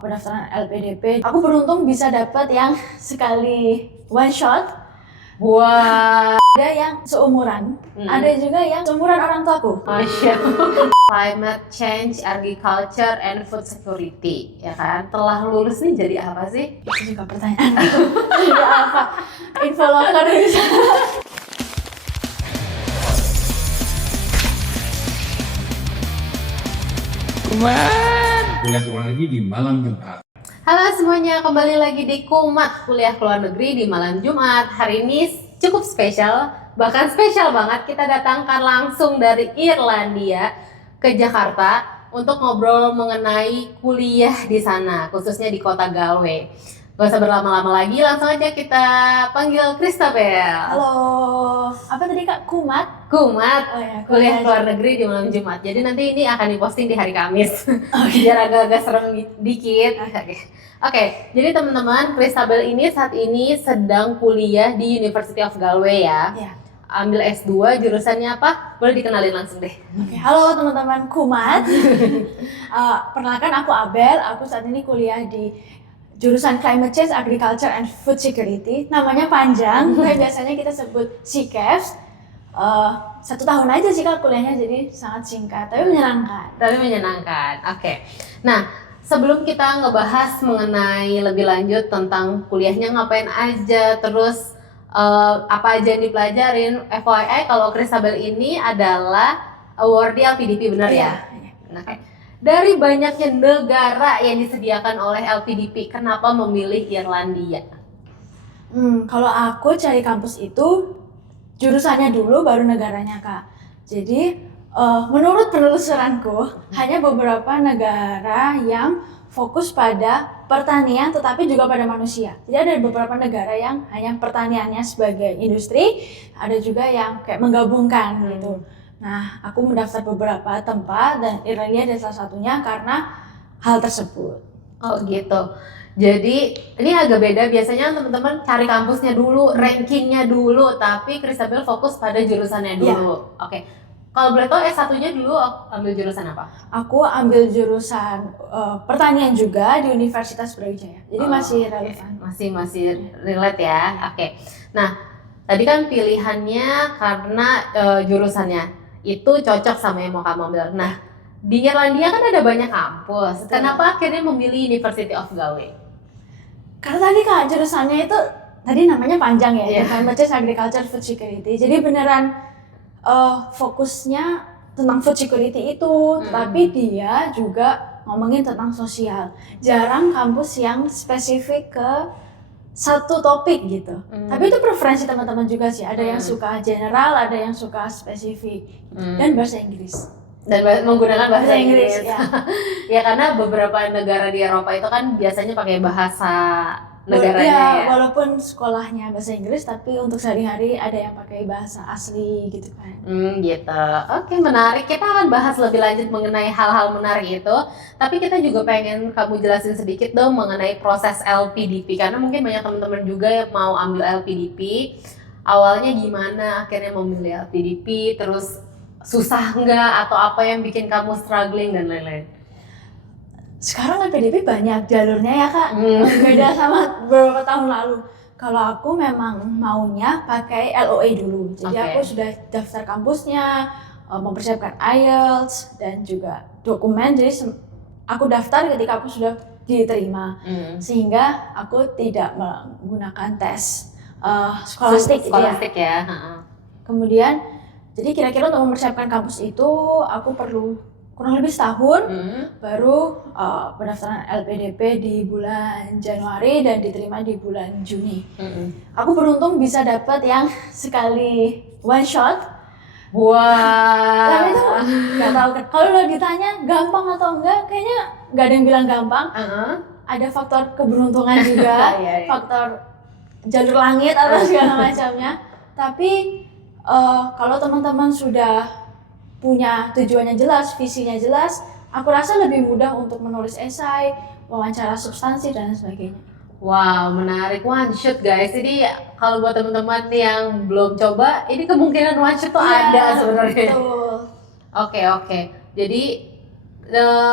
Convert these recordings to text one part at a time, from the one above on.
pendaftaran LPDP. Aku beruntung bisa dapat yang sekali one shot. Wah, Ada yang seumuran, ada juga yang seumuran orang tuaku. Masya Climate Change, Agriculture, and Food Security, ya kan? Telah lulus nih jadi apa sih? Itu juga pertanyaan. Jadi apa? Info lokal bisa. Kuliah luar negeri di malam Jumat. Halo semuanya, kembali lagi di Kumat Kuliah Luar Negeri di malam Jumat. Hari ini cukup spesial, bahkan spesial banget. Kita datangkan langsung dari Irlandia ke Jakarta untuk ngobrol mengenai kuliah di sana, khususnya di kota Galway. Gak usah berlama-lama lagi, langsung aja kita panggil Christabel. Halo, apa tadi Kak? Kumat? Kumat, Oh ya, kuliah luar negeri di malam Jumat. Jadi nanti ini akan diposting di hari Kamis. Biar agak-agak serem dikit. Oke, jadi teman-teman, Christabel ini saat ini sedang kuliah di University of Galway ya. Ya. Ambil S2, jurusannya apa? Boleh dikenalin langsung deh. Oke, halo teman-teman Kumat. Perkenalkan aku Abel, aku saat ini kuliah di jurusan Climate Change, Agriculture, and Food Security. Namanya panjang, biasanya kita sebut CCAFS. 1 tahun aja sih Kak kuliahnya, jadi sangat singkat, tapi menyenangkan. Oke. Nah, sebelum kita ngebahas mengenai lebih lanjut tentang kuliahnya ngapain aja, terus apa aja yang dipelajarin, FYI kalau Christabel ini adalah awardee LPDP, benar ya? Oke. Dari banyaknya negara yang disediakan oleh LPDP, kenapa memilih Irlandia? Kalau aku cari kampus itu jurusannya dulu baru negaranya Kak. Jadi menurut penelusuranku hanya beberapa negara yang fokus pada pertanian tetapi juga pada manusia. Jadi ada beberapa negara yang hanya pertaniannya sebagai industri, ada juga yang kayak menggabungkan gitu. Nah, aku mendaftar beberapa tempat dan Irlandia adalah salah satunya karena hal tersebut. Oh gitu. Jadi ini agak beda, biasanya teman-teman cari kampusnya dulu, rankingnya dulu, tapi Christabel fokus pada jurusannya dulu. Oke. Kalau boleh tahu S1-nya dulu ambil jurusan apa? Aku ambil jurusan pertanian juga di Universitas Brawijaya. Jadi masih relevan. Masih relate ya. Oke. Nah, tadi kan pilihannya karena jurusannya itu cocok sama yang mau kamu ambil. Nah, di Irlandia kan ada banyak kampus. Betul. Kenapa akhirnya memilih University of Galway? Karena tadi Kak jurusannya itu tadi namanya panjang ya, Yeah. Climate Change, Agriculture, Food Security. Jadi beneran fokusnya tentang food security itu, tapi dia juga ngomongin tentang sosial. Jarang kampus yang spesifik ke satu topik gitu. Tapi itu preferensi teman-teman juga sih. Ada yang suka general, ada yang suka spesifik. Dan bahasa Inggris. Dan menggunakan bahasa Inggris. Ya. Ya karena beberapa negara di Eropa itu kan biasanya pakai bahasa negaranya ya. Walaupun sekolahnya bahasa Inggris, tapi untuk sehari-hari ada yang pakai bahasa asli gitu kan. Gitu. Oke, menarik. Kita akan bahas lebih lanjut mengenai hal-hal menarik itu. Tapi kita juga pengen kamu jelasin sedikit dong mengenai proses LPDP. Karena mungkin banyak teman-teman juga yang mau ambil LPDP. Awalnya gimana akhirnya memilih LPDP, terus susah nggak atau apa yang bikin kamu struggling dan lain-lain? Sekarang LPDP banyak jalurnya ya Kak, beda sama beberapa tahun lalu. Kalau aku memang maunya pakai LOA dulu, jadi aku sudah daftar kampusnya, mempersiapkan IELTS dan juga dokumen. Jadi aku daftar ketika aku sudah diterima, sehingga aku tidak menggunakan tes skolastik ya. Kemudian, jadi kira-kira untuk mempersiapkan kampus itu aku perlu kurang lebih setahun, baru pendaftaran LPDP di bulan Januari dan diterima di bulan Juni. Aku beruntung bisa dapat yang sekali one shot. Wah. Tapi itu nggak tahu kan. Kalau udah ditanya gampang atau enggak, kayaknya nggak ada yang bilang gampang. Ada faktor keberuntungan juga, faktor jalur langit atau segala macamnya. Tapi kalau teman-teman sudah punya tujuannya jelas, visinya jelas, aku rasa lebih mudah untuk menulis esai, wawancara substansi dan sebagainya. Wow, menarik. One shot guys. Jadi kalau buat teman-teman yang belum coba, ini kemungkinan one shot tuh ada sebenarnya. Betul. Oke. Jadi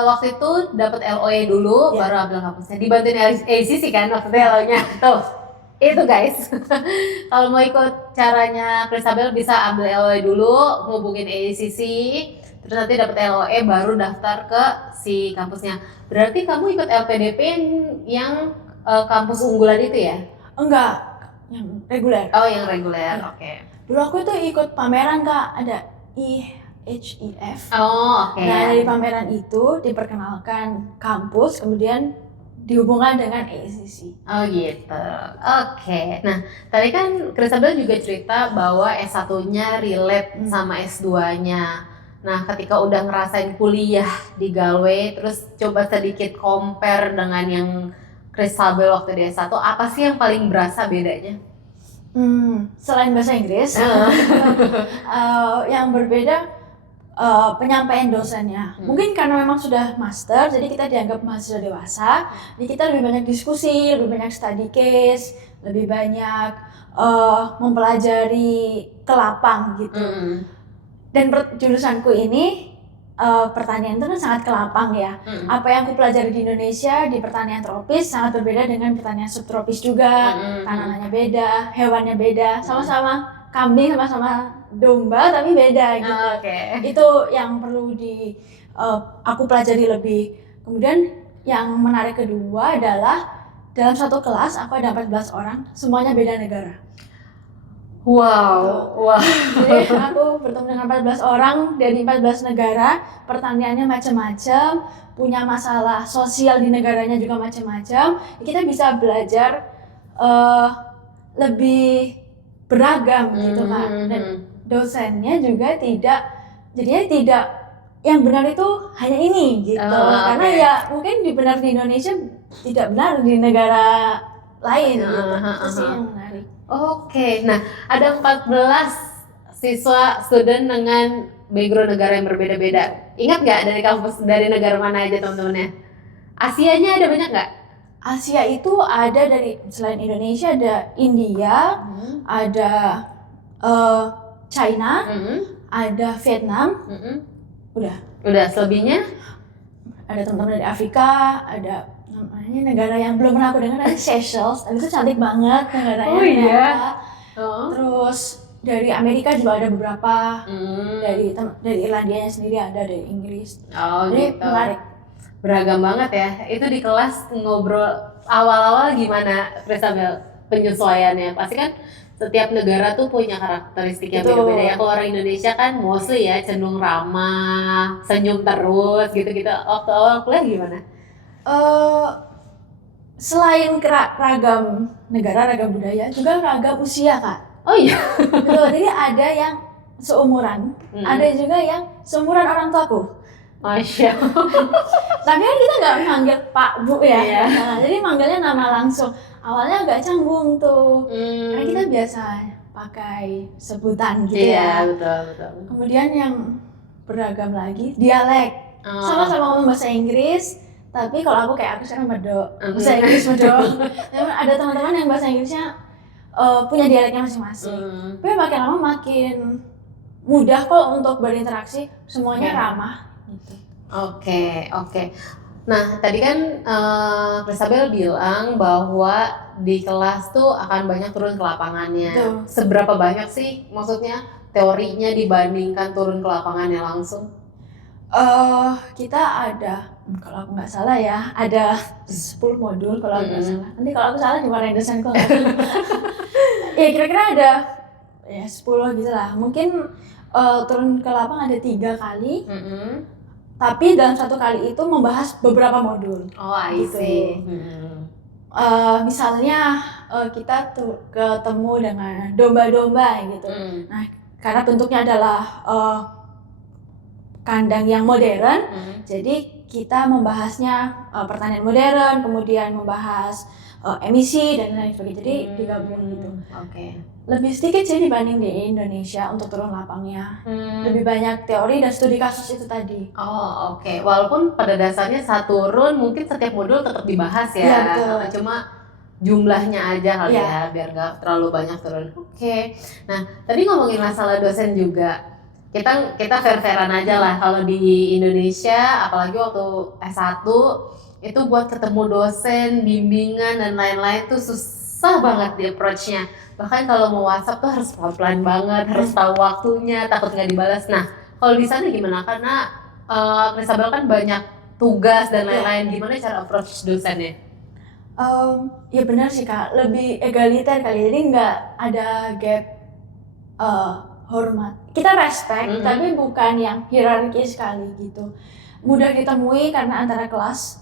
waktu itu dapat LOE dulu, Iya. baru ambil kampusnya. Dibantuin ACC kan waktu itu LOE-nya. Tuh, itu guys. Kalau mau ikut caranya Christabel bisa ambil LOE dulu, hubungin ACC, terus nanti dapat LOE baru daftar ke si kampusnya. Berarti kamu ikut LPDP yang kampus unggulan itu ya? Enggak, yang reguler. Oh, yang reguler. Iya. Oke. Dulu aku tuh ikut pameran Kak, ada IHIF. Oh, oke. Nah, dari pameran itu diperkenalkan kampus, kemudian dihubungkan dengan ACC. Oh gitu, oke. Nah, tadi kan Christabel juga cerita bahwa S1-nya relate sama S2-nya. Nah, ketika udah ngerasain kuliah di Galway, terus coba sedikit compare dengan yang Christabel waktu di S1, apa sih yang paling berasa bedanya? Selain bahasa Inggris, yang berbeda penyampaian dosennya. Mungkin karena memang sudah master, jadi kita dianggap mahasiswa dewasa. Jadi kita lebih banyak diskusi, lebih banyak study case, lebih banyak mempelajari ke lapang gitu. Dan jurusanku ini pertanian itu kan sangat ke lapang ya. Apa yang aku pelajari di Indonesia di pertanian tropis sangat berbeda dengan pertanian subtropis juga. Tanamannya beda, hewannya beda, sama-sama kambing sama-sama domba tapi beda gitu. Itu yang perlu aku pelajari lebih. Kemudian yang menarik kedua adalah dalam satu kelas aku ada 14 orang, semuanya beda negara. Wow. Jadi aku bertemu dengan 14 orang dari 14 negara, pertaniannya macam-macam, punya masalah sosial di negaranya juga macam-macam. Kita bisa belajar lebih beragam gitu Kak. Dan dosennya juga tidak yang benar itu hanya ini gitu. Karena ya mungkin benar di Indonesia tidak benar di negara lain gitu. Itu sih yang menarik. Oke, nah ada 14 siswa student dengan background negara yang berbeda-beda. Ingat nggak dari negara mana aja teman-temannya? Asianya ada banyak nggak? Asia itu ada dari selain Indonesia ada India, ada China, ada Vietnam, udah selebihnya ada teman-teman dari Afrika, ada namanya negara yang belum pernah aku dengar ada Seychelles, itu cantik banget negaranya. Oh iya. Terus dari Amerika juga ada beberapa, dari Irlandianya sendiri ada, dari Inggris. Jadi Gitu. menarik. Beragam banget ya. Itu di kelas ngobrol awal-awal gimana Christabel penyesuaiannya? Pasti kan setiap negara tuh punya karakteristik yang Betul. beda-beda ya. Kalau orang Indonesia kan mostly ya cenderung ramah, senyum terus gitu-gitu. Waktu awal kuliah gimana? Selain ragam negara, ragam budaya, juga ragam usia Kak. Oh iya. Betul, jadi ada yang seumuran, ada juga yang seumuran orang tuaku. Masya Allah. Tapi kan kita nggak manggil Pak Bu ya, Iya. Nah, jadi manggilnya nama langsung. Awalnya agak canggung tuh, karena kita biasa pakai sebutan gitu ya. Iya, betul. Kemudian yang beragam lagi, dialek. Sama-sama ngomong bahasa Inggris, tapi kalau aku sekarang medok, bahasa Inggris medok. Ada teman-teman yang bahasa Inggrisnya punya dialeknya masing-masing. Tapi makin lama makin mudah kok untuk berinteraksi, semuanya ramah. Gitu. Oke. Nah, tadi kan Christabel bilang bahwa di kelas tuh akan banyak turun ke lapangannya. Betul. Seberapa banyak sih maksudnya teorinya dibandingkan turun ke lapangannya langsung? Kita ada, kalau aku nggak salah ya, ada 10 modul kalau aku nggak salah. Nanti kalau aku salah dimarahin dosenku. Ya kira-kira ada ya 10 gitu lah. Mungkin turun ke lapang ada 3 kali. Tapi dalam satu kali itu membahas beberapa modul. Oh, I see. Misalnya kita ketemu dengan domba-domba gitu. Nah, karena bentuknya adalah kandang yang modern, jadi kita membahasnya pertanian modern, kemudian membahas emisi dan lain sebagainya. Jadi digabung gitu. Oke. Lebih sedikit sih dibanding di Indonesia untuk turun lapangnya. Lebih banyak teori dan studi kasus itu tadi. Oh, oke. Walaupun pada dasarnya saat turun mungkin setiap modul tetap dibahas ya. Iya, betul. Cuma jumlahnya aja kali Iya. ya biar nggak terlalu banyak turun. Oke. Nah, tadi ngomongin masalah dosen juga. kita fair-fairan aja lah. Kalau di Indonesia, apalagi waktu S1 itu buat ketemu dosen, bimbingan dan lain-lain tuh susah banget di approach-nya. Bahkan kalau mau WhatsApp tuh harus pelan-pelan banget, harus tahu waktunya, takut nggak dibalas. Nah, kalau di sana gimana? Karena Christabel kan banyak tugas dan lain-lain. Gimana cara approach dosennya? Ya benar sih Kak, lebih egaliter kali, jadi nggak ada gap hormat. Kita respect, tapi bukan yang hierarkis sekali gitu. Mudah ditemui karena antara kelas,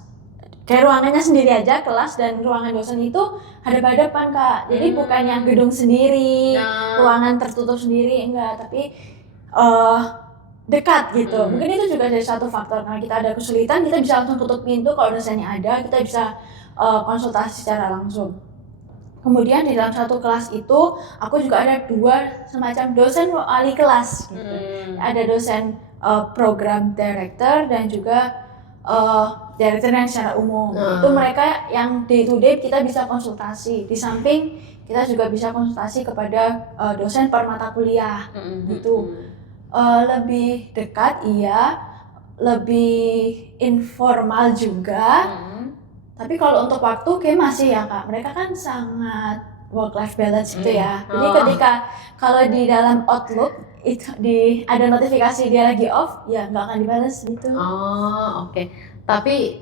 kayak ruangannya sendiri aja, kelas dan ruangan dosen itu hadap-hadapan Kak. Jadi bukan yang gedung sendiri, ruangan tertutup sendiri, enggak, tapi dekat gitu. Mungkin itu juga jadi satu faktor. Karena kita ada kesulitan, kita bisa langsung tutup pintu kalau dosennya ada, kita bisa konsultasi secara langsung. Kemudian di dalam satu kelas itu, aku juga ada 2 semacam dosen wali kelas gitu. Ada dosen program director dan juga director yang secara umum. Itu mereka yang day to day kita bisa konsultasi. Di samping kita juga bisa konsultasi kepada dosen per mata kuliah gitu. Lebih dekat iya, lebih informal juga. Tapi kalau untuk waktu kayak masih ya Kak, mereka kan sangat work-life balance gitu ya. Jadi ketika kalau di dalam Outlook itu ada notifikasi dia lagi off, ya nggak akan dibalas gitu. Oke. Tapi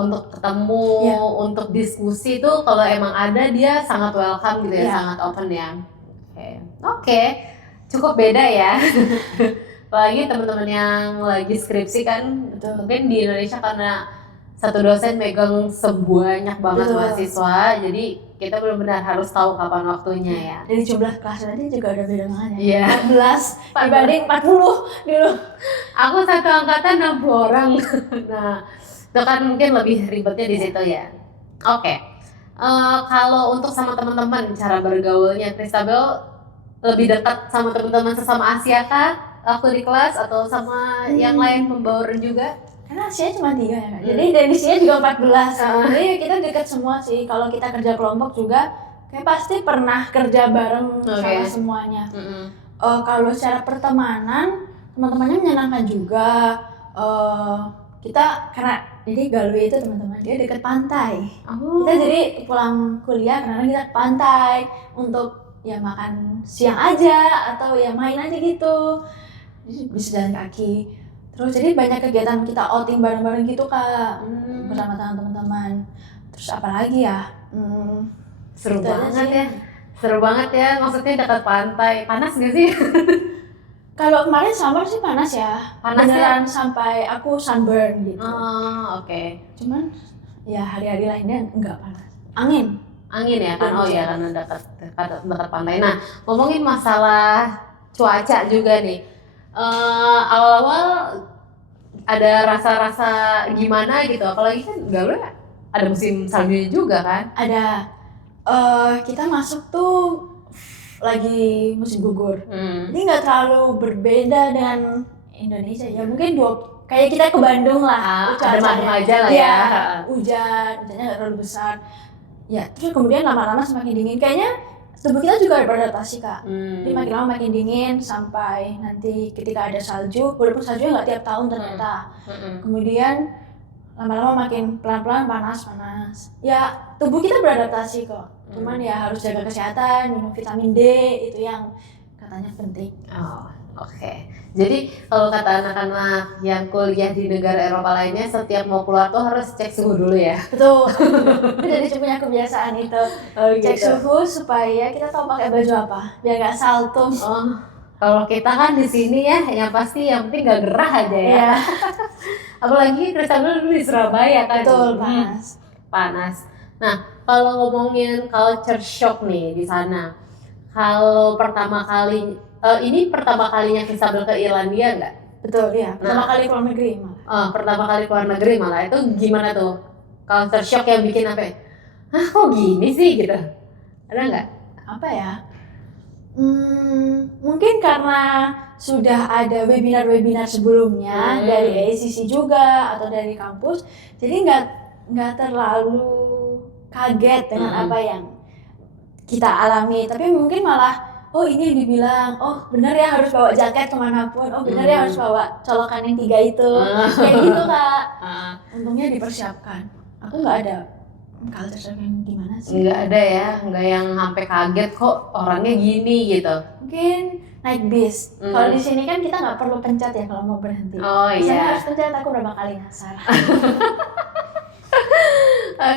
untuk ketemu, untuk diskusi tuh kalau emang ada dia sangat welcome gitu ya, sangat open ya. Oke. Cukup beda ya. Apalagi teman-teman yang lagi skripsi kan, mungkin di Indonesia karena satu dosen megang sebanyak banget mahasiswa, jadi kita benar-benar harus tahu kapan waktunya ya. Dari jumlah kelas nanti juga ada beda banget ya. Iya. 14 dibanding 40 dulu. Aku satu angkatan 60 orang. Nah, itu kan mungkin lebih ribetnya di situ ya. Oke. Kalau untuk sama teman-teman cara bergaulnya, Christabel lebih dekat sama teman-teman sesama Asia kah? Aku di kelas atau sama yang lain pembauran juga? Karena Asia cuma 3 ya Kak. Jadi dari Asia juga 14. Jadi kita dekat semua sih. Kalau kita kerja kelompok juga kayak pasti pernah kerja bareng sama semuanya. Kalau secara pertemanan, teman-temannya menyenangkan juga. Kita karena jadi Galway itu teman-teman dia dekat pantai. Kita jadi pulang kuliah karena kita ke pantai untuk ya makan siang aja atau ya main aja gitu. Jadi bisa jalan kaki. Terus jadi banyak kegiatan kita outing bareng-bareng gitu Kak, bersama teman-teman. Terus apa lagi ya? Seru banget ya. Seru banget ya, maksudnya dekat pantai. Panas gak sih? Kalau kemarin summer sih panas ya. Panas beneran sampai aku sunburn gitu. Oke. Cuman ya hari-hari lainnya enggak panas. Angin Ya kan? Ya karena dekat pantai. Nah, ngomongin masalah cuaca juga nih. Awal-awal ada rasa-rasa gimana gitu, apalagi kan Galway ada musim saljunya juga kan? Ada. Kita masuk tuh lagi musim gugur. Jadi nggak terlalu berbeda dengan Indonesia ya, mungkin kayak kita ke Bandung lah. Ada madu aja lah ya. Hujannya nggak terlalu besar. Ya, terus kemudian lama-lama semakin dingin. Kayaknya tubuh kita juga beradaptasi Kak. Jadi makin lama makin dingin sampai nanti ketika ada salju, walaupun saljunya nggak tiap tahun ternyata. Kemudian lama-lama makin pelan-pelan panas. Ya tubuh kita beradaptasi kok. Cuman ya harus jaga kesehatan, minum vitamin D itu yang katanya penting. Oke. Jadi kalau kata anak-anak yang kuliah di negara Eropa lainnya, setiap mau keluar tuh harus cek suhu dulu ya. Betul. Jadi punya kebiasaan itu. Cek suhu supaya kita tahu pakai baju apa, biar nggak saltum. Kalau kita kan di sini ya, yang pasti yang penting nggak gerah aja ya. Apalagi Christabel dulu di Surabaya kan. Betul, panas. Nah, kalau ngomongin culture shock nih di sana, kalau pertama kali ini pertama kalinya Christabel ke Irlandia nggak? Betul ya. Pertama kali keluar negeri malah. Pertama kali keluar negeri malah itu gimana tuh? Culture shock yang bikin apa? Kok gini sih gitu? Ada nggak? Apa ya? Mungkin karena sudah ada webinar sebelumnya dari ACC juga atau dari kampus, jadi nggak terlalu kaget dengan apa yang kita alami, tapi mungkin malah oh ini yang dibilang, oh benar ya harus bawa jaket kemanapun, oh benar ya harus bawa colokan yang 3 itu, kayak gitu Kak. Untungnya dipersiapkan. Aku nggak ada culture shock yang gimana sih. Nggak ada ya, nggak yang sampai kaget kok orangnya gini gitu. Mungkin naik bis. Kalau di sini kan kita nggak perlu pencet ya kalau mau berhenti. Oh Di sana iya. harus pencet, aku berapa kali nyasar.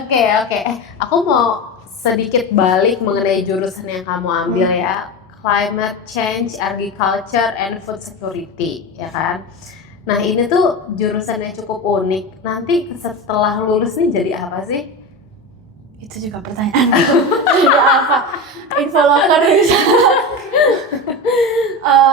Oke. Aku mau sedikit balik mengenai jurusan yang kamu ambil ya. Climate Change, Agriculture, and Food Security, ya kan? Nah ini tuh jurusannya cukup unik. Nanti setelah lulus nih jadi apa sih? Itu juga pertanyaan aku. Jadi apa? Info loker bisa.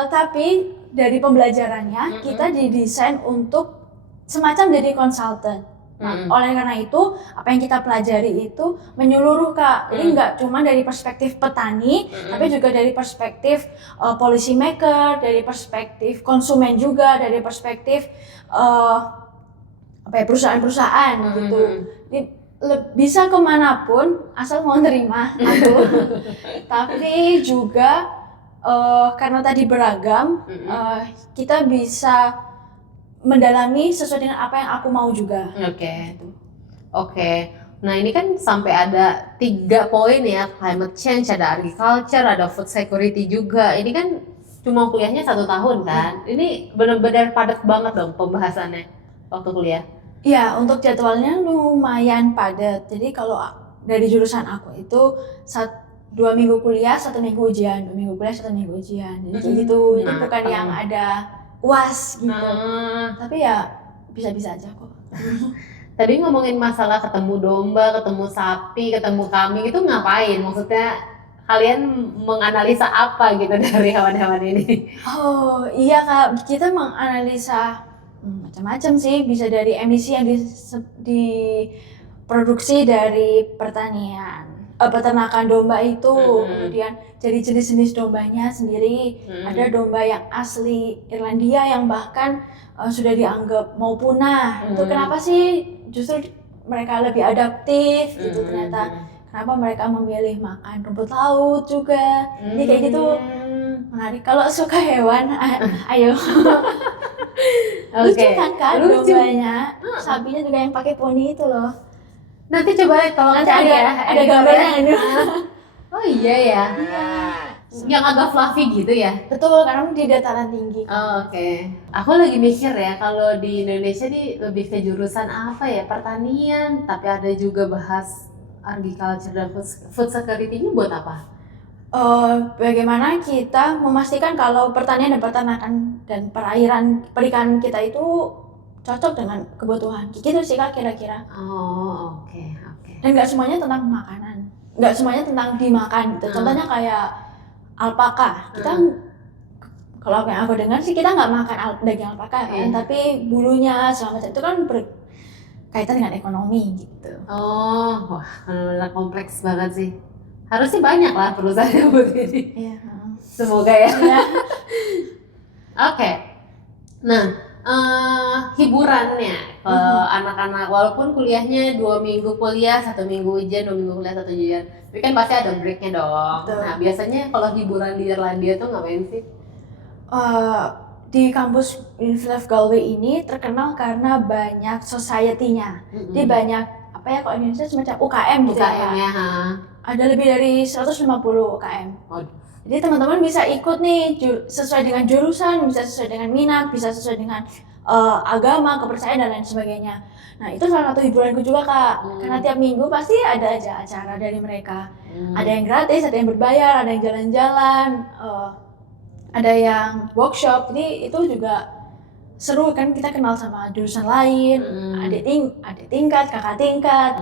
Tapi dari pembelajarannya kita didesain untuk semacam jadi konsultan. Nah, oleh karena itu apa yang kita pelajari itu menyeluruh Kak. Jadi nggak cuma dari perspektif petani, tapi juga dari perspektif policy maker, dari perspektif konsumen juga, dari perspektif perusahaan-perusahaan gitu. Jadi, bisa kemanapun asal mau nerima aku. Tapi juga karena tadi beragam, kita bisa mendalami sesuai dengan apa yang aku mau juga. Oke. Nah ini kan sampai ada 3 poin ya, climate change, ada agriculture, ada food security juga. Ini kan cuma kuliahnya 1 tahun kan? Ini benar-benar padat banget dong pembahasannya waktu kuliah. Ya, untuk jadwalnya lumayan padat. Jadi kalau dari jurusan aku itu 2 minggu kuliah, 1 minggu ujian, 2 minggu kuliah, 1 minggu ujian. Jadi kayak gitu. Jadi bukan yang ada UAS gitu. Tapi ya bisa-bisa aja kok. Tadi ngomongin masalah ketemu domba, ketemu sapi, ketemu kambing itu ngapain? Maksudnya kalian menganalisa apa gitu dari hewan-hewan ini? Oh iya Kak, kita menganalisa macam-macam sih. Bisa dari emisi yang diproduksi dari peternakan domba itu, kemudian jadi jenis-jenis dombanya sendiri. Ada domba yang asli Irlandia yang bahkan sudah dianggap mau punah. Itu kenapa sih justru mereka lebih adaptif gitu ternyata. Kenapa mereka memilih makan rumput laut juga. Jadi kayak gitu menarik. Kalau suka hewan, ayo. Lucu kan dombanya, sapinya juga yang pakai poni itu loh. Nanti coba tolong Nanti cari ya. ada gambarnya ini. Oh iya ya. Yang agak fluffy gitu ya. Betul, karena di dataran tinggi. Oke. Aku lagi mikir ya, kalau di Indonesia nih lebih ke jurusan apa ya? Pertanian, tapi ada juga bahas agriculture dan food security. Ini buat apa? Bagaimana kita memastikan kalau pertanian dan peternakan dan perikanan kita itu cocok dengan kebutuhan. Gitu sih Kak kira-kira. Oke. Dan nggak semuanya tentang makanan. Nggak semuanya tentang dimakan gitu. Contohnya kayak alpaka. Kita kalau yang aku dengar sih kita nggak makan daging alpaka kan, tapi bulunya segala macam itu kan berkaitan dengan ekonomi gitu. Wah, benar-benar kompleks banget sih. Harusnya banyak lah perusahaan yang begini. Iya. Semoga ya. Oke. Nah, hiburannya ke anak-anak, walaupun kuliahnya 2 minggu kuliah, 1 minggu ujian, 2 minggu kuliah, 1 ujian, tapi kan pasti ada breaknya dong. Betul. Nah biasanya kalau hiburan di Irlandia tuh ngapain sih? Di kampus University of Galway ini terkenal karena banyak society-nya. Dia banyak apa ya, kalau Indonesia semacam UKM gitu UKM-nya, Ada lebih dari 150 UKM. Jadi teman-teman bisa ikut nih sesuai dengan jurusan, bisa sesuai dengan minat, bisa sesuai dengan agama, kepercayaan dan lain sebagainya. Nah itu salah satu hiburanku juga Kak, karena tiap minggu pasti ada aja acara dari mereka. Ada yang gratis, ada yang berbayar, ada yang jalan-jalan, ada yang workshop. Jadi itu juga seru kan, kita kenal sama jurusan lain, adik tingkat, kakak tingkat.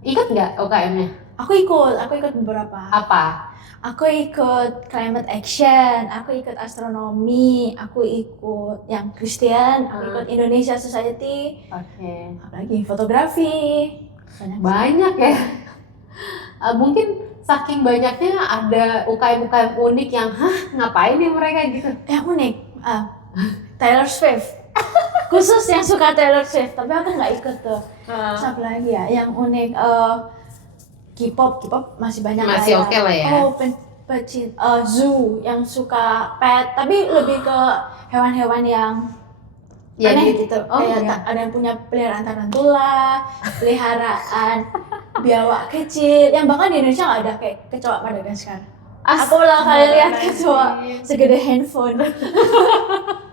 Ikut nggak UKM-nya? Aku ikut beberapa. Apa? Aku ikut climate action, aku ikut astronomi, aku ikut yang Christian, aku ikut Indonesia Society. Oke. Apalagi fotografi. Banyak ya. Mungkin saking banyaknya ada UKM-UKM unik yang ngapain nih mereka gitu. Yang unik, Taylor Swift. Khusus yang suka Taylor Swift, tapi aku nggak ikut tuh. Siapa lagi ya yang unik? K-pop masih banyak Masih oke lah ya. zoo yang suka pet, tapi lebih ke hewan-hewan yang Ya, aneh gitu. gitu. Oh, Kayak iya. ada yang punya peliharaan tarantula, peliharaan biawak kecil, yang bahkan di Indonesia nggak ada, kayak kecoa Madagaskar. Aku ulang kali lihat kecoa segede handphone.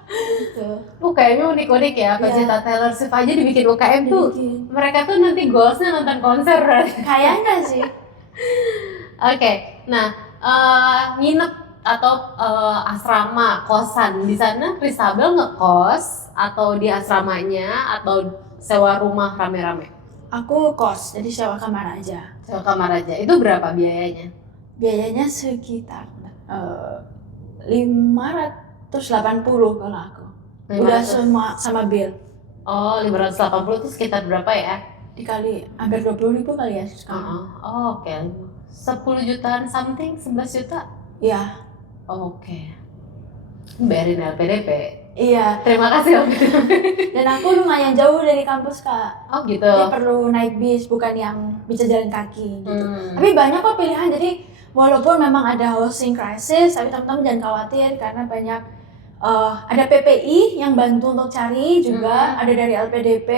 Gitu. Kayaknya unik-unik ya, pecinta Taylor Swift aja dibikin UKM tuh. Dibikin. Mereka tuh nanti goalsnya nonton konser. Kayaknya sih. Oke, nah nginep atau asrama kosan di sana, Christabel ngekos atau di asramanya atau sewa rumah rame-rame? Aku kos, jadi sewa kamar aja. Sewa kamar aja. Itu berapa biayanya? Biayanya sekitar 580 kalau aku. Udah 500. semua sama bill. Oh, 580 itu sekitar berapa ya? Dikali hampir 20.000 kali ya sekarang. Oh, oke. 10 jutaan something, 11 juta? Iya. Oke. Bayarin LPDP. Iya. Terima kasih LPDP. Dan aku lumayan jauh dari kampus, Kak. Oh gitu. Jadi perlu naik bis, bukan yang bisa jalan kaki gitu. Hmm. Tapi banyak kok pilihan, jadi walaupun memang ada housing crisis, tapi teman-teman jangan khawatir karena banyak ada PPI yang bantu untuk cari juga, ada dari LPDP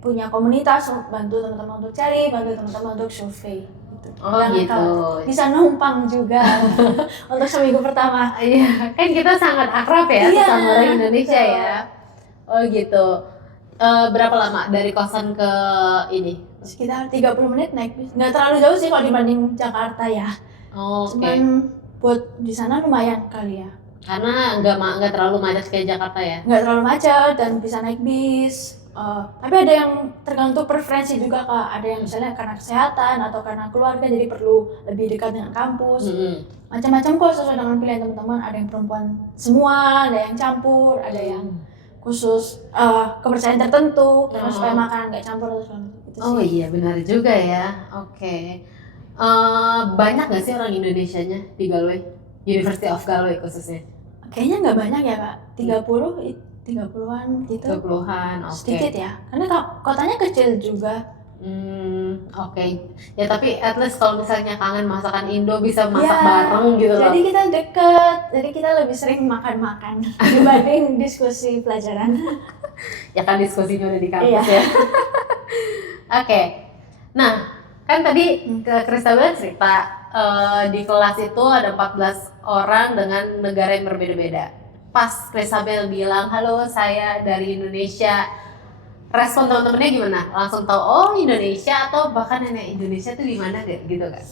punya komunitas bantu teman-teman untuk cari, bantu teman-teman untuk survei. Gitu. Oh Jangan gitu. khawatir. Bisa numpang juga untuk seminggu pertama. Iya, kan kita sangat akrab ya Iya, sama orang Indonesia betul. ya. Oh gitu. Berapa lama dari kosan ke ini? Sekitar 30 menit naik bis. Nggak terlalu jauh sih kalau dibanding Jakarta ya. Oh, oke. Cuman buat di sana lumayan kali ya. Karena nggak terlalu macet kayak Jakarta ya. Nggak terlalu macet dan bisa naik bis. Tapi ada yang tergantung preferensi juga, Kak. Ada yang misalnya karena kesehatan atau karena keluarga jadi perlu lebih dekat dengan kampus. Macam-macam kok sesuai dengan pilihan teman-teman. Ada yang perempuan semua, ada yang campur, ada yang khusus kepercayaan tertentu karena supaya makanan nggak campur atau segala macam. Itu Oh sih. iya benar juga ya. Oke. Banyak nggak sih orang Indonesianya di Galway? University of Galway khususnya? Kayaknya nggak banyak ya, Kak. 30-an gitu. 20-an, oke. Sedikit ya. Karena kotanya kecil juga. Oke. Ya tapi at least kalau misalnya kangen masakan Indo bisa masak Ya, bareng gitu loh. Jadi kita deket, jadi kita lebih sering makan-makan dibanding diskusi pelajaran. Ya kan diskusinya udah di kampus Iya. ya. Oke. Nah, kan tadi ke Christabel cerita di kelas itu ada 14 orang dengan negara yang berbeda-beda. Pas Christabel bilang, "Halo, saya dari Indonesia." Respon teman-temannya gimana? Langsung tahu oh Indonesia atau bahkan nenek Indonesia tuh di mana gitu kan?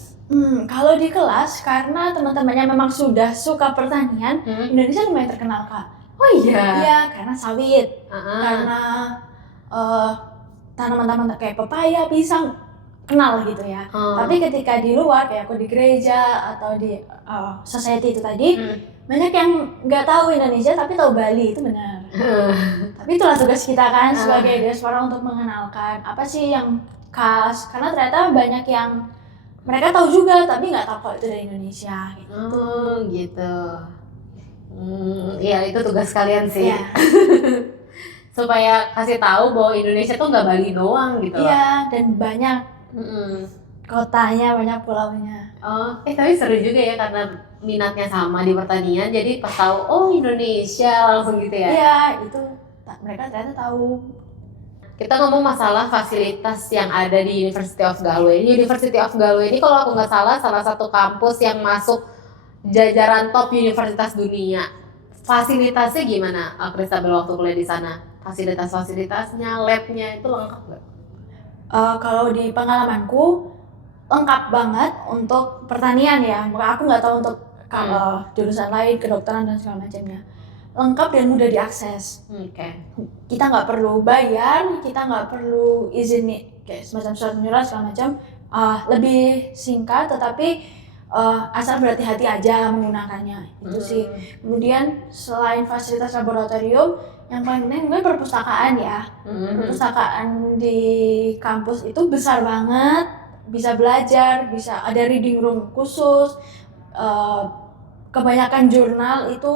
Kalau di kelas karena teman-temannya memang sudah suka pertanian, Indonesia lumayan terkenal, Kak. Oh iya. Iya, karena sawit, Heeh. karena tanaman-tanaman kayak pepaya, pisang kenal gitu ya. Tapi ketika di luar kayak aku di gereja atau di society itu tadi, banyak yang nggak tahu Indonesia tapi tahu Bali, itu benar. Tapi itulah tugas kita kan sebagai diaspora untuk mengenalkan apa sih yang khas, karena ternyata banyak yang mereka tahu juga tapi nggak tahu kalau itu dari Indonesia gitu. Oh gitu. Iya itu tugas kalian sih. Iya. Supaya kasih tahu bahwa Indonesia tuh nggak Bali doang gitu. Iya, dan banyak Mm-mm. kotanya, banyak pulaunya. Oh, tapi seru juga ya karena minatnya sama di pertanian, jadi pas tahu oh Indonesia langsung gitu ya. Iya, itu mereka ternyata tahu. Kita ngomong masalah fasilitas yang ada di University of Galway. University of Galway ini kalau aku nggak salah satu kampus yang masuk jajaran top universitas dunia. Fasilitasnya gimana, Christabel waktu kuliah di sana? Fasilitasnya, labnya itu lengkap nggak? Kalau di pengalamanku lengkap banget untuk pertanian ya. Maka aku nggak tahu untuk jurusan lain, kedokteran dan segala macamnya. Lengkap dan mudah diakses. Oke. Kita nggak perlu bayar, kita nggak perlu izin kayak semacam surat menyurat segala macam. Lebih singkat, tetapi asal berhati-hati aja menggunakannya. Itu sih. Kemudian selain fasilitas laboratorium, yang paling penting mungkin perpustakaan ya. Perpustakaan di kampus itu besar banget, bisa belajar, bisa ada reading room khusus. Kebanyakan jurnal itu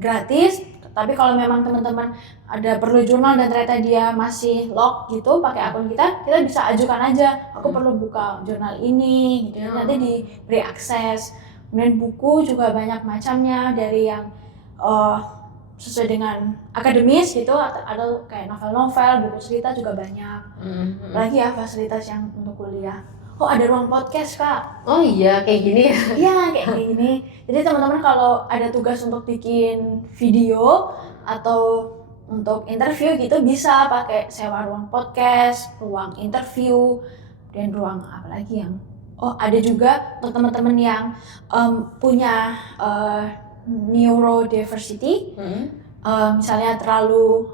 gratis, tapi kalau memang teman-teman ada perlu jurnal dan ternyata dia masih lock gitu pakai akun kita bisa ajukan aja, aku perlu buka jurnal ini gitu, nanti diberi akses. Kemudian buku juga banyak macamnya, dari yang sesuai dengan akademis gitu, atau kayak novel-novel, buku cerita juga banyak. Apalagi ya fasilitas yang untuk kuliah. Oh, ada ruang podcast, Kak. Oh iya, kayak gini ya. Iya, kayak gini. Jadi teman-teman kalau ada tugas untuk bikin video atau untuk interview gitu, bisa pakai sewa ruang podcast, ruang interview, dan ruang apa lagi yang ada juga untuk teman-teman yang punya neurodiversity, misalnya terlalu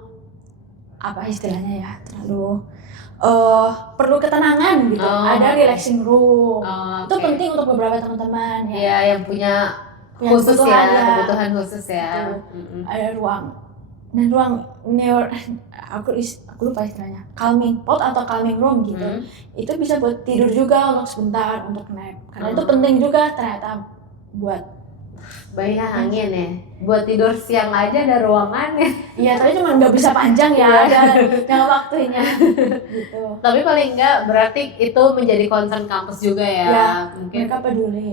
apa istilahnya ya, terlalu perlu ketenangan gitu, ada relaxing room. Itu Oke. penting untuk beberapa teman-teman ya. Iya, yang punya Punya khusus kebutuhan, ya, ya. kebutuhan khusus ya. Betul. Ada ruang, dan ruang aku lupa istilahnya, calming pot atau calming room gitu. Itu bisa buat tidur juga untuk sebentar, untuk nap, karena itu penting juga ternyata buat Bayangin ya, buat tidur siang aja ada ruangannya. iya, tapi cuma nggak bisa panjang ya, ada waktunya gitu. Tapi paling enggak berarti itu menjadi concern kampus juga ya. Ya, Mungkin mereka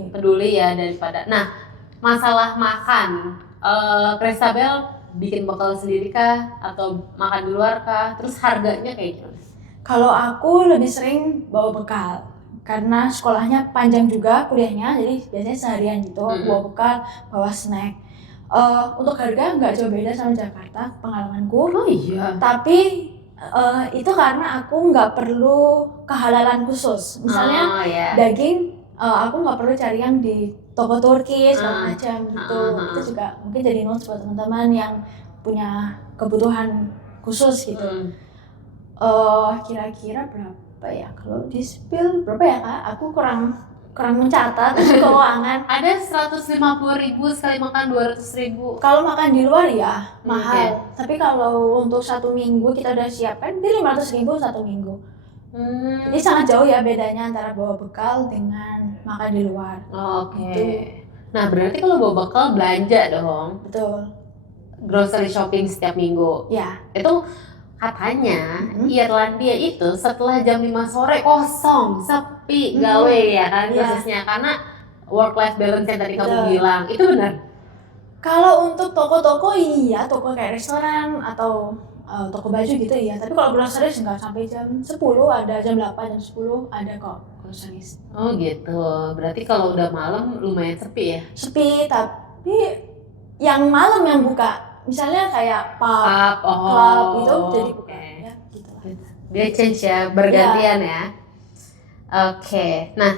peduli ya daripada. Nah, masalah makan, Christabel bikin bekal sendiri kah atau makan di luar kah? Terus harganya kayak gimana? Kalau aku lebih sering bawa bekal, karena sekolahnya panjang juga kuliahnya, jadi biasanya seharian gitu, bawa bekal, bawa snack. Untuk harga nggak jauh beda sama Jakarta pengalamanku. Oh iya. Tapi itu karena aku nggak perlu kehalalan khusus. Misalnya daging, aku nggak perlu cari yang di toko Turki segala macam gitu. Itu juga mungkin jadi notes buat teman-teman yang punya kebutuhan khusus gitu. Kira-kira berapa ya kalau di spill, berapa ya Kak? Aku kurang mencatat keuangan. Ada 150.000 sekali makan, 200.000. Kalau makan di luar ya mahal. Tapi kalau untuk 1 minggu kita udah siapkan, di 500.000 1 minggu. Jadi sangat jauh ya bedanya antara bawa bekal dengan makan di luar. Oke. Gitu. Nah, berarti kalau bawa bekal belanja dong. Betul. Grocery shopping setiap minggu. Ya. Itu katanya Irlandia itu setelah jam 5 sore kosong, sepi, gawe ya kan, khususnya karena work life balance yang tadi kamu bilang. Itu benar? Kalau untuk toko-toko iya, toko kayak restoran atau toko baju gitu ya. Tapi kalau grocery nggak sampai jam 10, ada jam 8, jam 10 ada kok grocery. Oh gitu. Berarti kalau udah malam lumayan sepi ya? Sepi, tapi yang malam yang buka. Misalnya kayak pub, club itu jadi buka ya gitu lah. Dia change ya, bergantian ya. Oke. Nah,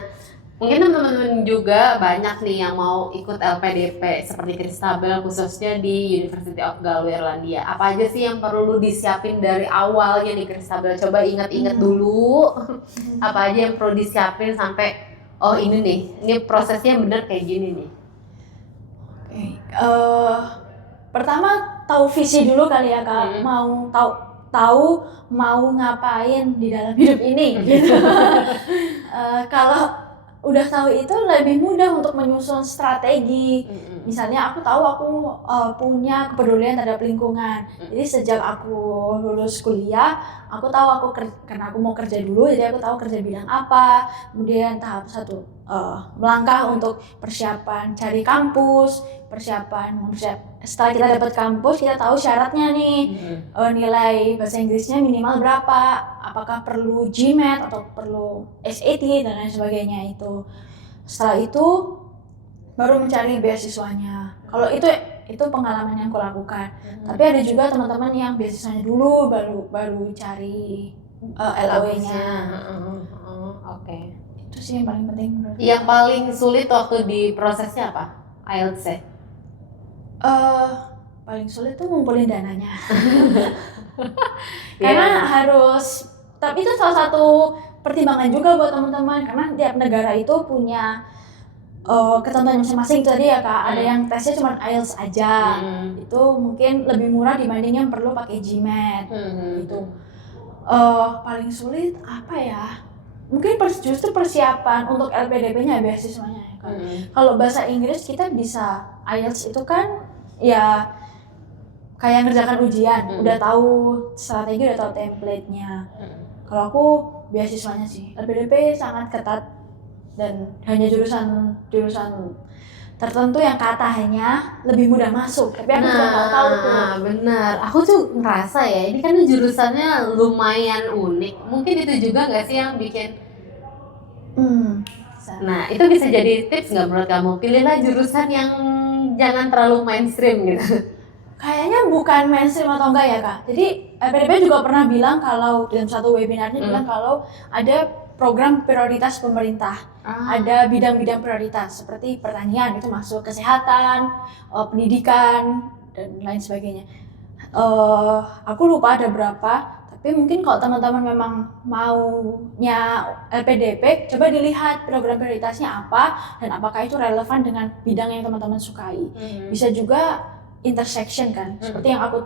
mungkin teman-teman juga banyak nih yang mau ikut LPDP seperti Christabel khususnya di University of Galway Irlandia. Apa aja sih yang perlu disiapin dari awalnya nih Christabel? Coba ingat-ingat dulu. Apa aja yang perlu disiapin sampai ini nih, ini prosesnya bener kayak gini nih. Pertama tahu visi dulu kali ya Kak, mau tahu mau ngapain di dalam hidup ini gitu. Kalau udah tahu itu lebih mudah untuk menyusun strategi. Misalnya aku tahu aku punya kepedulian terhadap lingkungan. Jadi sejak aku lulus kuliah, aku tahu karena aku mau kerja dulu, jadi aku tahu kerja bidang apa. Kemudian tahap 1 melangkah untuk persiapan cari kampus, setelah kita dapat kampus, kita tahu syaratnya nih, nilai bahasa Inggrisnya minimal berapa, apakah perlu GMAT atau perlu SAT dan lain sebagainya itu. Setelah itu baru mencari beasiswanya. Kalau itu pengalaman yang aku lakukan. Tapi ada juga teman-teman yang beasiswanya dulu baru cari LOE-nya. Oke. Itu sih yang paling penting. Yang paling sulit waktu di prosesnya apa? IELTS. Paling sulit tuh ngumpulin dananya. Karena harus, tapi itu salah satu pertimbangan juga buat teman-teman, karena tiap negara itu punya ketentuan masing-masing tadi ya Kak. Ada yang tesnya cuma IELTS aja. Itu mungkin lebih murah dibanding yang perlu pakai GMAT. Gitu. Paling sulit apa ya? Mungkin justru persiapan untuk LPDP-nya, beasiswanya ya Kak. Kalau bahasa Inggris kita bisa IELTS itu kan ya kayak ngerjakan ujian, udah tahu strategi, udah tahu template-nya. Kalau aku beasiswanya sih, LPDP sangat ketat dan hanya jurusan tertentu yang katanya lebih mudah masuk, tapi aku juga nggak tahu tuh. Nah, benar. Aku tuh ngerasa ya, ini kan jurusannya lumayan unik. Mungkin itu juga nggak sih yang bikin. Bisa. Nah, itu bisa jadi tips nggak menurut kamu? Pilihlah jurusan yang jangan terlalu mainstream gitu. Kayaknya bukan mainstream atau enggak ya kak. Jadi LPDP juga pernah bilang kalau dalam satu webinarnya bilang kalau ada program prioritas pemerintah, ada bidang-bidang prioritas seperti pertanian itu masuk, kesehatan, pendidikan dan lain sebagainya. Aku lupa ada berapa, tapi mungkin kalau teman-teman memang maunya LPDP, coba dilihat program prioritasnya apa dan apakah itu relevan dengan bidang yang teman-teman sukai. Bisa juga intersection kan, seperti yang aku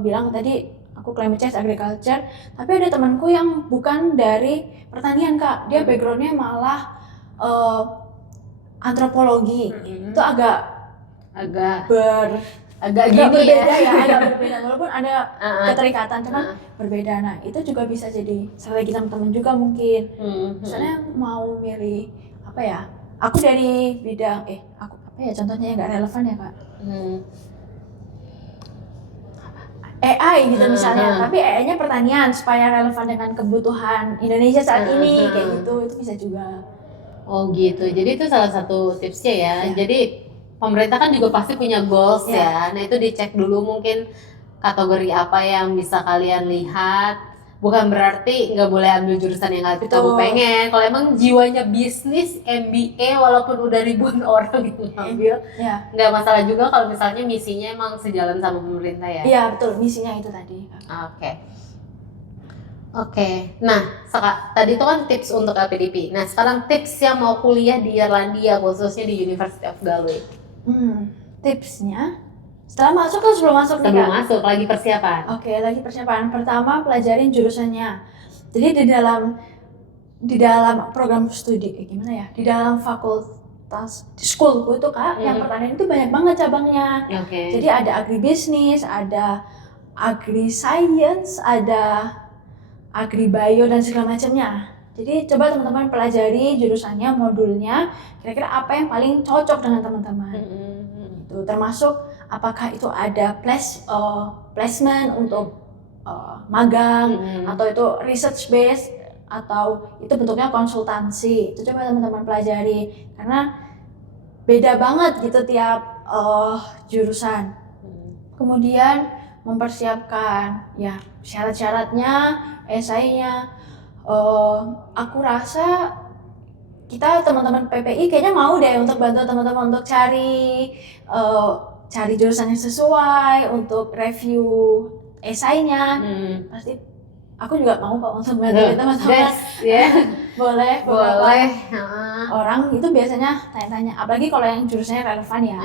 bilang tadi, aku climate change agriculture, tapi ada temanku yang bukan dari pertanian kak, dia backgroundnya malah antropologi. Itu agak gini berbeda ya. agak berbeda walaupun ada keterikatan, cuman berbeda. Nah itu juga bisa jadi strategi teman-teman juga mungkin. Misalnya mau milih apa ya, aku dari bidang aku apa ya contohnya yang nggak relevan ya kak, AI gitu misalnya, tapi AI-nya pertanian supaya relevan dengan kebutuhan Indonesia saat ini, kayak gitu, itu bisa juga. Oh gitu, jadi itu salah satu tipsnya ya. Jadi pemerintah kan juga pasti punya goals ya. Nah itu dicek dulu mungkin kategori apa yang bisa kalian lihat. Bukan berarti nggak boleh ambil jurusan yang nggak kamu pengen. Kalau emang jiwanya bisnis, MBA walaupun udah ribuan orang gitu ngambil, nggak masalah juga kalau misalnya misinya emang sejalan sama pemerintah ya. Iya betul, misinya itu tadi. Oke. Nah, tadi itu kan tips untuk LPDP. Nah, sekarang tips yang mau kuliah di Irlandia, khususnya di University of Galway. Tipsnya, setelah masuk atau sebelum masuk nih kak? Sebelum masuk, lagi persiapan. Oke, lagi persiapan. Pertama, pelajarin jurusannya. Jadi di dalam program studi, gimana ya? Di dalam fakultas di schoolku itu kak, yang pertanian itu banyak banget cabangnya. Jadi ada agribisnis, ada agri-science, ada agribio dan segala macamnya. Jadi coba teman-teman pelajari jurusannya, modulnya, kira-kira apa yang paling cocok dengan teman-teman. Itu termasuk apakah itu ada placement untuk magang, atau itu research based, atau itu bentuknya konsultansi. Itu coba teman-teman pelajari karena beda banget gitu tiap jurusan. Kemudian mempersiapkan ya syarat-syaratnya, esainya. Aku rasa kita teman-teman PPI kayaknya mau deh untuk bantu teman-teman untuk cari jurusan yang sesuai, untuk review esainya. Pasti aku juga mau kok untuk bantu teman-teman. Boleh. Orang itu biasanya tanya-tanya, apalagi kalau yang jurusannya relevan ya.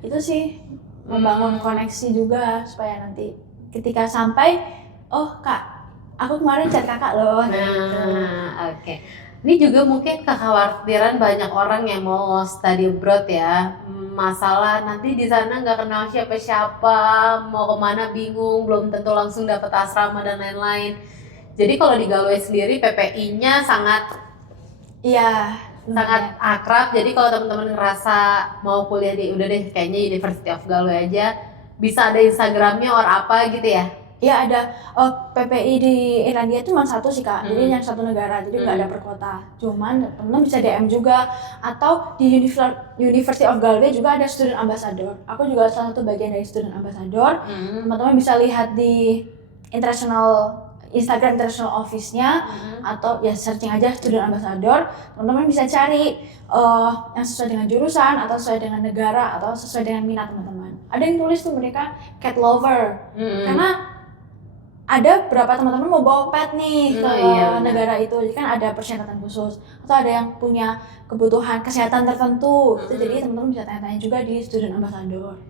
Itu sih membangun koneksi juga supaya nanti ketika sampai, oh kak, aku kemarin chat kakak loh. Ini juga mungkin kekhawatiran banyak orang yang mau study abroad ya. Masalah nanti di sana nggak kenal siapa-siapa, mau kemana bingung, belum tentu langsung dapat asrama dan lain-lain. Jadi kalau di Galway sendiri PPI-nya sangat akrab. Jadi kalau teman-teman ngerasa mau kuliah udah deh kayaknya University of Galway aja, bisa ada Instagramnya or apa gitu ya? Iya ada. PPI di Irlandia itu cuma satu sih kak, jadi yang satu negara, jadi nggak ada per kota. Cuman teman-teman bisa DM juga, atau di University of Galway juga ada student ambassador. Aku juga salah satu bagian dari student ambassador. Teman-teman bisa lihat di Instagram international office-nya, atau ya searching aja student ambassador. Teman-teman bisa cari yang sesuai dengan jurusan, atau sesuai dengan negara, atau sesuai dengan minat teman-teman. Ada yang tulis tuh mereka cat lover, karena ada berapa teman-teman mau bawa pet nih ke negara itu, jadi kan ada persyaratan khusus, atau ada yang punya kebutuhan kesehatan tertentu, itu jadi teman-teman bisa tanya-tanya juga di student ambassador.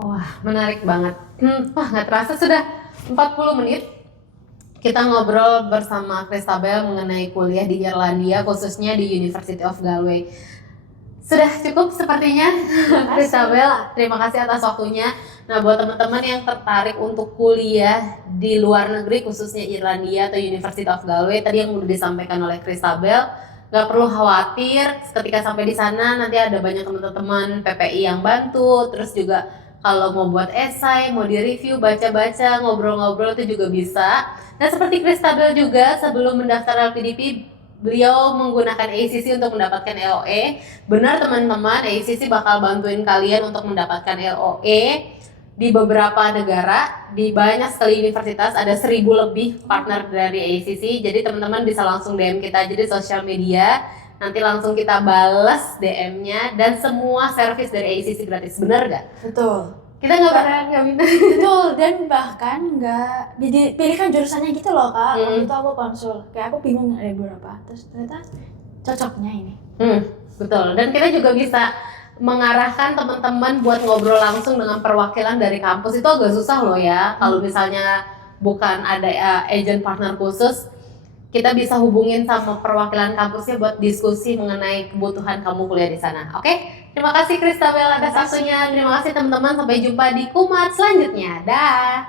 Wah menarik banget. Wah nggak terasa sudah 40 menit kita ngobrol bersama Christabel mengenai kuliah di Irlandia, khususnya di University of Galway. Sudah cukup sepertinya, Christabel. Terima kasih atas waktunya. Nah, buat teman-teman yang tertarik untuk kuliah di luar negeri, khususnya Irlandia atau University of Galway, tadi yang udah disampaikan oleh Christabel, nggak perlu khawatir ketika sampai di sana nanti ada banyak teman-teman PPI yang bantu, terus juga kalau mau buat esai, mau di-review, baca-baca, ngobrol-ngobrol itu juga bisa. Dan seperti Christabel juga sebelum mendaftar LPDP, beliau menggunakan ACC untuk mendapatkan LOE. Benar teman-teman, ACC bakal bantuin kalian untuk mendapatkan LOE di beberapa negara, di banyak sekali universitas, ada 1.000 lebih partner dari ACC. Jadi teman-teman bisa langsung DM kita aja di sosial media, nanti langsung kita balas DM-nya, dan semua service dari ACC gratis. Bener gak? Betul. Kita nggak minta. Betul, dan bahkan nggak pilihkan jurusannya gitu loh kak. Waktu itu aku konsul, kayak aku bingung ada beberapa, terus ternyata cocoknya ini. Betul, dan kita juga bisa mengarahkan teman-teman buat ngobrol langsung dengan perwakilan dari kampus. Itu agak susah loh ya, kalau misalnya bukan ada agent partner khusus, kita bisa hubungin sama perwakilan kampusnya buat diskusi mengenai kebutuhan kamu kuliah di sana. Oke? Terima kasih Christabel atas waktunya. Terima kasih teman-teman, sampai jumpa di Kumat selanjutnya. Dah.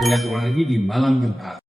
Kuliah luar negeri di Malang Jumat.